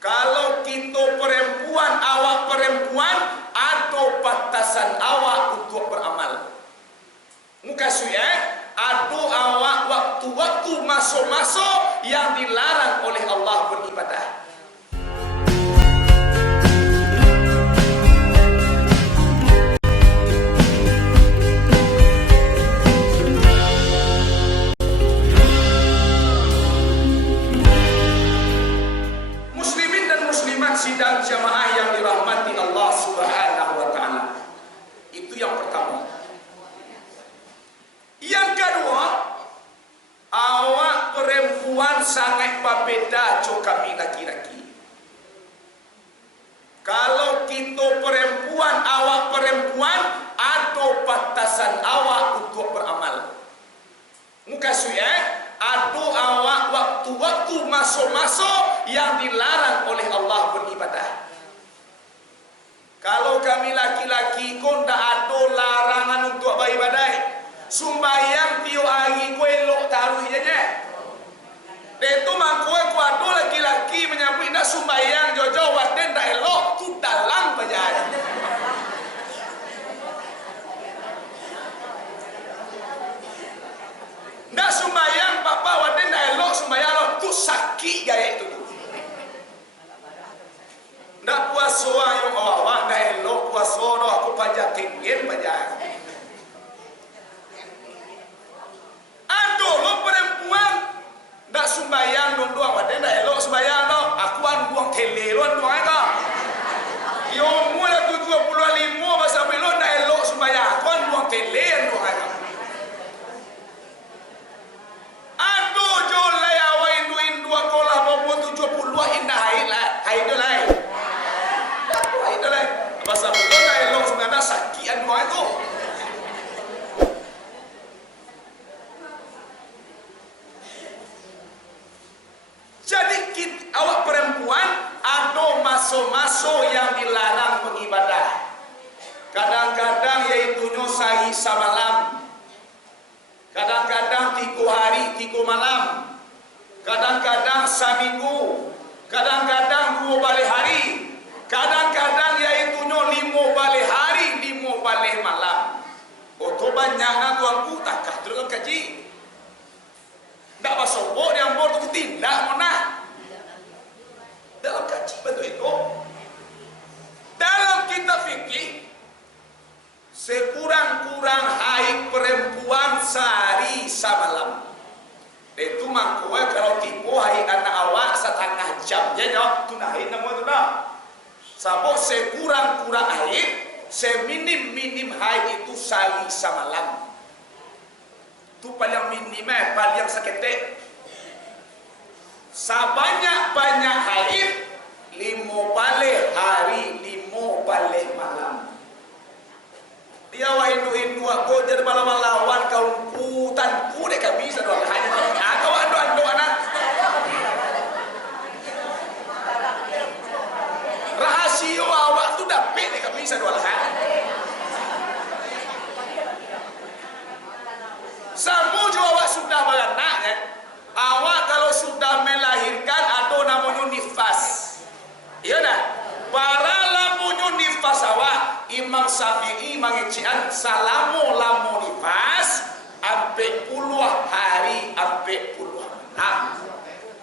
Kalau kita perempuan, awak perempuan, ada batasan awak untuk beramal. Muka suya, ada awak waktu-waktu masuk-masuk yang dilarang oleh Allah beribadah. Sidang jamaah yang dirahmati Allah Subhanahu wa Ta'ala. Itu yang pertama. Yang kedua, awak perempuan sangat berbeda jo kami laki-laki. Kalau kita perempuan, awak perempuan, ada batasan awak untuk beramal. Muka suya, ada awak waktu-waktu masuk-masuk yang dilarang oleh Allah beribadah. Kalau kami laki-laki kau tak ada larangan untuk beribadah. Sumbayang tiap hari kau elok taruh je. Itu makoi kau ada laki-laki menyambut nak sumbayang jojo waten tak elok tu dalam bajan. Ndak sumbayang papa waden ndak elok sumbayang lo tu sakit gaya itu. Ndak puasa ayo awak ndak elok puasa do aku pajak tinggi pajak. Ado lo perempuan ndak sumbayang don dua waden ndak elok sumbayang do aku an buang tele lo an buang ka. Yo mula 75 masa belum ndak elok sumbayang aku an buang tele an buang ka. Aduh jolai awak Hindu aku lah bawa 70 indah haid lain. Haid lain. Pasal itu dah elok sebenarnya sakit anu itu. Jadi awak perempuan ada masuk-masuk yang dilarang beribadah. Kadang-kadang iaitunya sehari semalam. Kadang-kadang 3 hari 3 malam, kadang-kadang seminggu, kadang-kadang 2 balik hari, kadang-kadang iaitunya 5 balik hari 5 balik malam. Oto banyaknya tuanku takah terus kaji. Tak pasok yang bor tu tindak mana. Dalam kaji betul itu. Dalam kitab fikih sekurang-kurang haid perempuan sehari semalam. Itu makoi kalau tipu haid anak awak setengah jam je jauh tu haid nama tu dah. Sabuk sekurang-kurang haid, seminim-minim haid itu sehari semalam. Tu paling minim paling seketik. Sebanyak-banyak haid 5 balik hari 5 balik malam. Dia wah Hindu aku jadi malam lawan kaumku tanku dek kami sedang hanya kau ando anak rahasia awak tu dapat dek kami sedang Samu jo awak sudah beranak kan? Awak kalau sudah melahirkan ada namanya nifas. Iya dah. Para lamunyo nifas awak Imam Syafi'i mengecian salamu lamu nifas ampe puluh hari ampe puluh malam.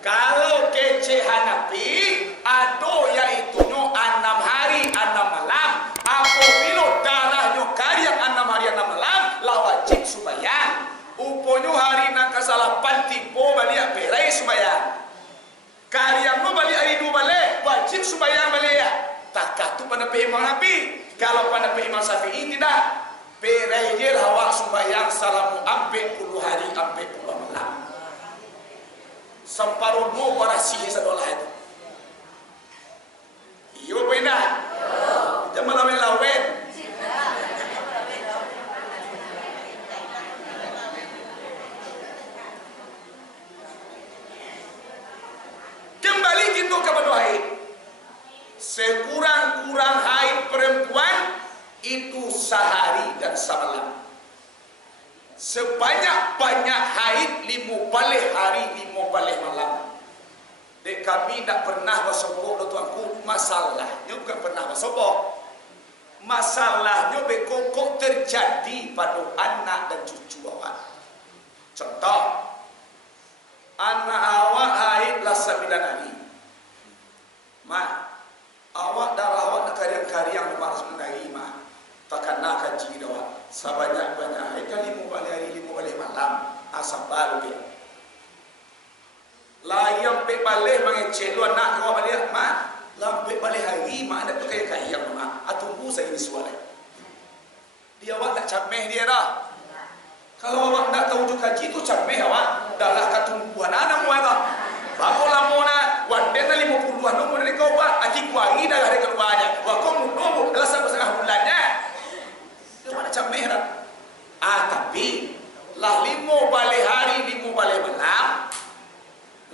Kalau kece Hanafi ada yaitunya 6 hari 6 malam. Apabila darahnya karya 6 hari 6 malam la wajib sembahyang. Uponyo hari nak kasalapan tipu balik berai sembahyang. Karya mu balik hari 2 balik wajib sembahyang balik ya. Takah tu pendapat Imam Nabi. Kalau pendapat Imam Syafi'i tidak. Berayil hawa sembahyang salamu ampe puluh hari ampe puluh malam. Semparuh mu warasi sedolah itu. Iyo benar. Jangan malam lawen. Kembali kita kepada haid. Sekurang-kurang haid perempuan itu sehari dan semalam. Sebanyak-banyak haid 5 balik hari 5 balik malam. Dek kami tak pernah bersombong masalahnya bukan pernah bersobok. Masalahnya bekokok terjadi pada anak dan cucu awak. Contoh, anak awak haidlah 9 hari. Awak darah awak nak kariang-kariang lepas 9 hari tak kena kaji awak. Sebanyak-banyak haid kan 5 balik hari 5 balik malam. Asal baru dia. Layang pek balik mengecek lu anak awak balik lampe balik hari mak nak tu kayak kayang tunggu saya ini suara dia awak tak cameh dia dah. Kalau awak tak tahu juga kaji tu cameh awak dah lah katungguan anak mu dah baru lamona wanden 50-an nombor dari kau buat aji kuari dah ada keluarnya wa kau nombor adalah setengah bulannya dia mana cameh dah. Tapi lah 5 balik hari 5 balik malam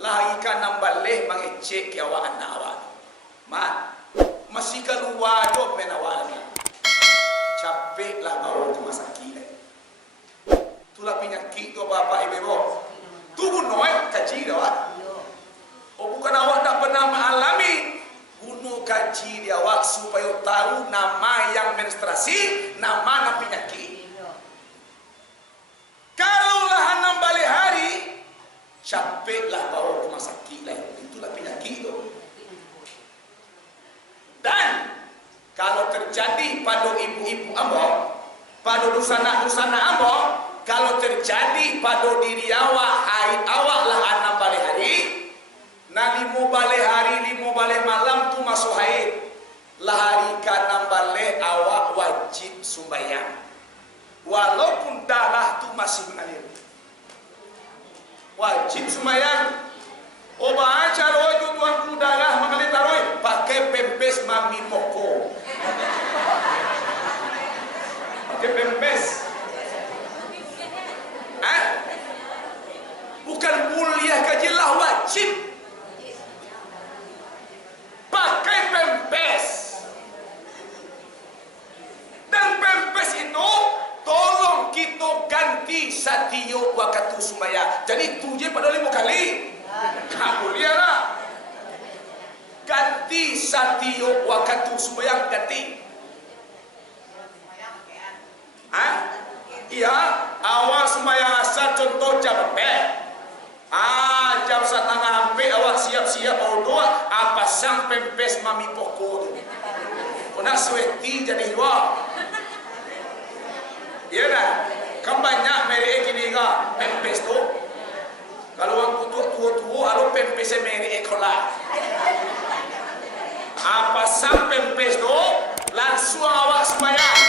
lah ikan 6 balik mengecek ke awak anak awak masih keluar dok menawar capek lah bawa ke rumah sakit itulah penyakit tu bapak ibu tu bunuh kaji awak bukan awak tak pernah mengalami bunuh kaji dia awak supaya tahu nama yang menstruasi nama penyakit. Kalau lah 6 balik hari capek lah bawa ke rumah sakit itulah penyakit tu. Dan kalau terjadi pada ibu-ibu ambo, pada lusana-lusana ambo, kalau terjadi pada diri awak, haid awak lah 6 balik hari, nah 5 balik hari, 5 balik malam tu masuk haid. Lah hari ke-6 balik awak wajib sembahyang. Walaupun darah tu masih mengalir. Wajib sembahyang. Baca roh itu tuanku darah mengalir taruh pakai pempes mami poko. Pakai pempes. Bukan mulia kajilah wajib. Pakai pempes. Dan pempes itu tolong kita ganti satiyuk waktu sembahyang. Jadi 7 pada 5 kali. Boleh lah. Ganti satiyuk waktu sembahyang ganti. Iya, awal sembahyang asar contoh jam 4. Jam 1:30 awak siap-siap doa pasang pempes mami poko tu. Kena sweti jadi dua. Iya dah. Kan banyak merek gini kan pempes tu. Kalau orang tua-tua ada pempes merek ekola. Pasang pempes tu langsung awak sembahyang.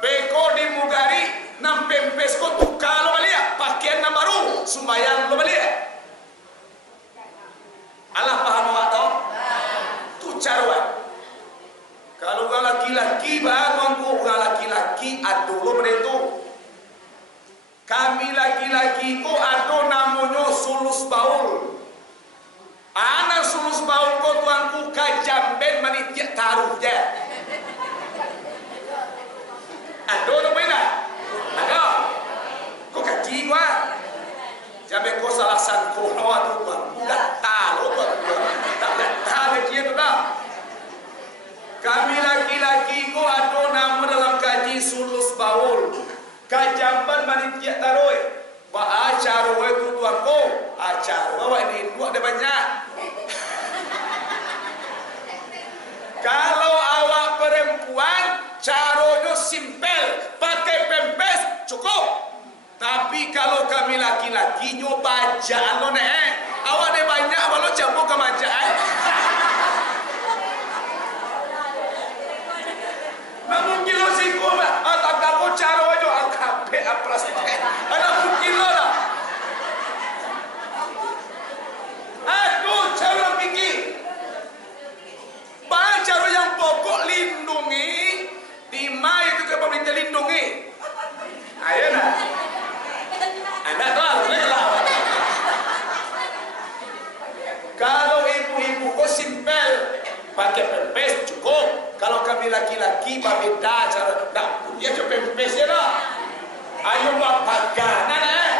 Beko di mugari 6 pempes ko tukar lo balik pakaian yang baru sembahyang lo balik. Allah paham awak tau? Tu cara. Kalau orang laki-laki bangun ku orang laki-laki ada lo benda tu. Kami laki-laki ko ada namanya sulus baul. Anak sulus baul ko tuanku kajamben manitia taruh je. Ada tu benda? Ada. Kau kaji gua. Jambe kau salah sangko awak tu gua. Tak tahu tu. Tak tahu dia tu dah. Kami laki-laki ko ada nama dalam kaji sulus baul. Kajamban manitia taruh. Acara itu tuanku. Acara awak ni dua ada banyak. Kalau awak perempuan caranya simpel, pakai pempes cukup. Tapi kalau kami laki-laki nyoba bajaan lo awak ada banyak walau campur ke bajaan. Namun kilo siku tak tahu cara aja angkape plastik. Ada mungkin lo lah. Aduh, cara fikir. Baca yang pokok lindungi, timai itu ke pemerintah lindungi. Ayo nak. Anda tahu lah. Kalau ibu-ibu kok simpel, pakai pempes cukup. Kalau kami laki-laki berbeda cara. Dah, dia cukup pempes je lah. Ayo bapak ganan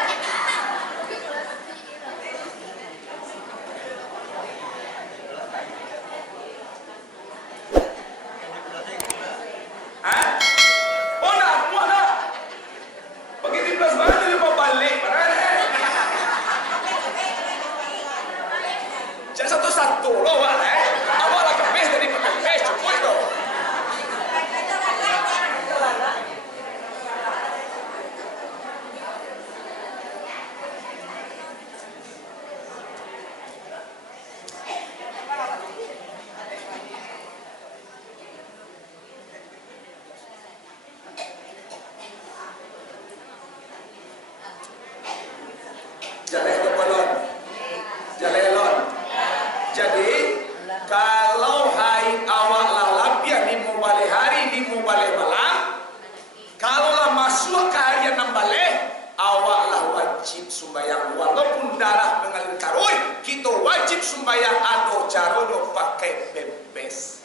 wajib sembahyang ado caronyo pakai pempes.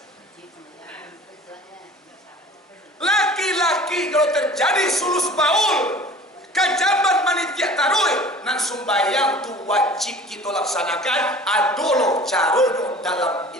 Laki-laki kalau terjadi sulus baul kajaban manitia taruh nang sembahyang tu wajib kita laksanakan adolo caronyo dalam